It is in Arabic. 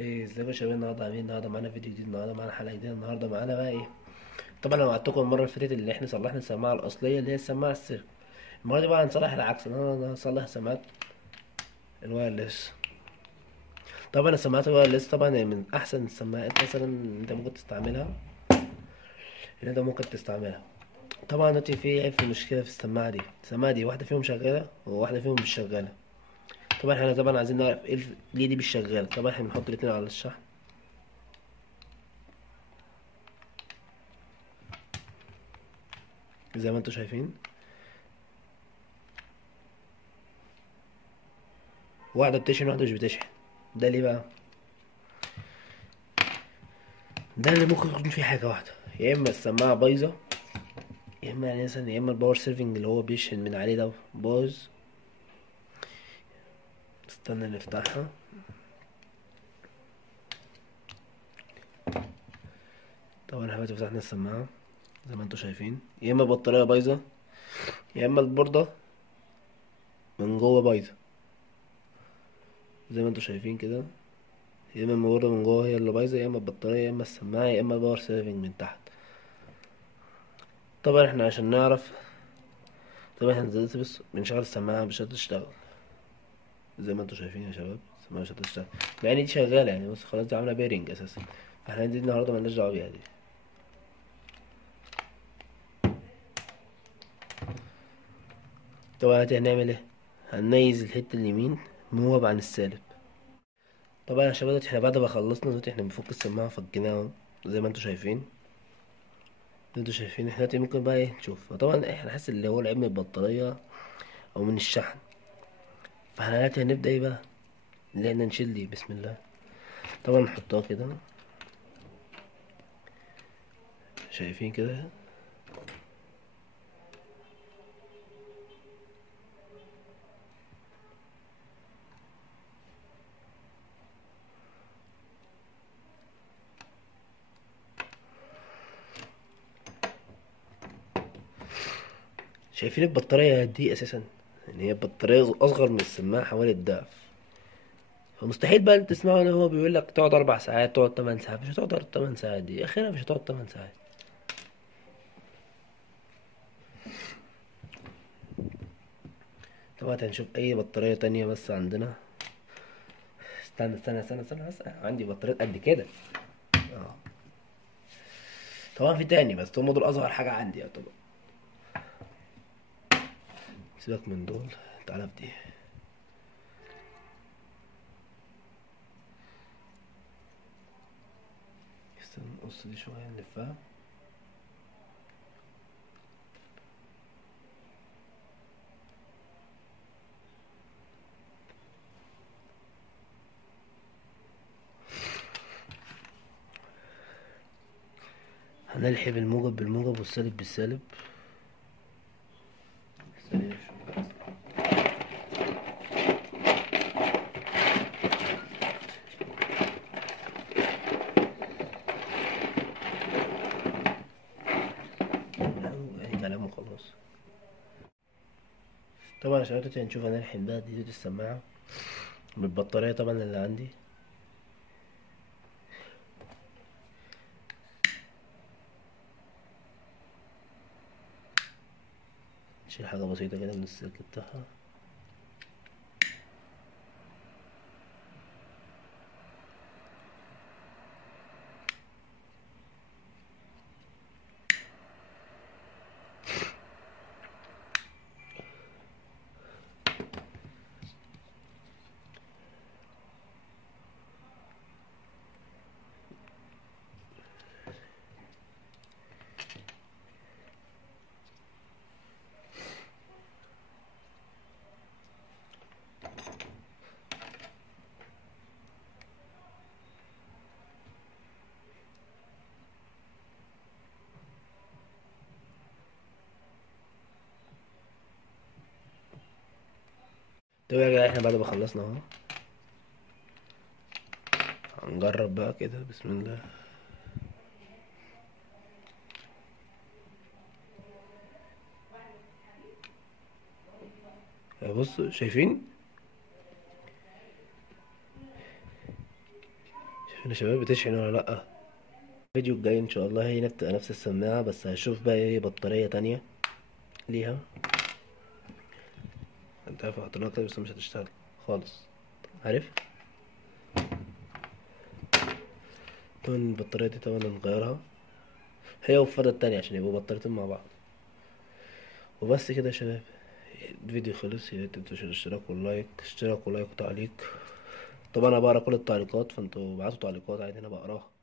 ايه ازيكم يا شباب؟ النهارده عاملين النهارده معانا فيديو جديد، النهارده معانا حلقه جديده، النهارده معانا بقى ايه؟ طبعا انا وعدتكم المره اللي فاتت اللي احنا صلحنا السماعه الاصليه اللي هي السماعه السيرك. المره دي بقى هنصلح العكس، انا هصلح سماعات الوايرلس. طبعا السماعات الوايرلس طبعا هي من احسن السماعات مثلا انت ممكن تستعملها، طبعا دلوقتي في عيب، في مشكله في السماعه دي واحده فيهم شغاله وواحده فيهم مش شغاله. طبعا احنا طبعا عايزين نعرف ايه ليه دي مش شغاله. طبعا احنا بنحط الاتنين على الشحن زي ما انتم شايفين، واحده بتشحن واحده مش بتشحن. ده ليه بقى؟ ده اللي ممكن يكون فيه حاجة واحدة، يا إما السماعة بايظة، يا إما يعني مثلا يا إما الباور سيرفنج اللي هو بيشحن من عليه ده باظ. استنى نفتحها. طبعا احنا دلوقتي فتحنا السماعة زي ما انتوا شايفين، يا إما البطارية بايظة، يا إما البوردة من جوه بايظة زي ما انتوا شايفين كده. يا إما البوردة من جوه هي اللي بايظة، يا إما البطارية، يا إما السماعة، يا إما الباور سيرفنج من تحت. طبعا احنا عشان نعرف، طبعا احنا دلوقتي بس بنشغل السماعة مش هتشتغل زي ما انتوا شايفين يا شباب. السماعة مش هتشتغل مع ان دي شغالة يعني، بص خلاص دي عاملة بيرنج اساسا. احنا دي النهاردة ملناش دعوة بيها دي. طبعا هنعمل ايه؟ هنميز الحتة اليمين موهب عن السالب. طبعا يا شباب دلوقتي احنا بعد ما خلصنا دلوقتي احنا بنفك السماعة فكيناها اهو زي ما انتوا شايفين احنا دلوقتي ممكن بقى ايه نشوف. طبعا احنا حاسس اللي هو العيب من البطارية او من الشحن، فاحنا دلوقتي هنبدأ ايه بقى؟ اللي احنا نشيل دي بسم الله. طبعا نحطها كده، شايفين كده. شايفين البطارية دي اساسا ان هي البطارية اصغر من السماعة حوالي الضعف. فمستحيل بقى انت تسمعه ان هو بيقول لك تقعد 4 ساعات، تقعد 8 ساعات. مش هتقعد 8 ساعات، دي اخرها مش هتقعد 8 ساعات. طبعا هنشوف اي بطارية تانية بس عندنا. استنى بس، عندي بطاريات قد كده. اه طبعا في تاني بس هم دول اصغر حاجة عندي يعتبر. سيبك من دول، تعالى في دي. استنى نقص دي شوية نلفها. هنلحم الموجب بالموجب والسالب بالسالب. ثانية شوية. اي كلام وخلاص. طبعا عشان دلوقتي هنشوف هنلحم بقى دي السماعة بالبطارية طبعا اللي عندي. نشيل حاجة بسيطة كده من السلك بتاعها. طب يا جماعة احنا بعد ما خلصنا اهو، هنجرب بقى كده بسم الله. بصوا شايفين يا شباب بتشحن ولا لأ؟ الفيديو الجاي ان شاء الله هي تبقى نفس السماعة، بس هشوف بقى ايه بطارية تانية ليها. انت عارف حطيناها كده بس مش هتشتغل خالص، عارف. طبعا البطارية دي طبعا هنغيرها، هي والفضة التانية عشان يبقوا بطاريتين مع بعض. وبس كده يا شباب، الفيديو خلص. يا ريت تنسوش الاشتراك واللايك، اشتراك ولايك وتعليق. طبعا انا بقرا كل التعليقات، فانتوا ابعتوا تعليقات عادي انا بقراها.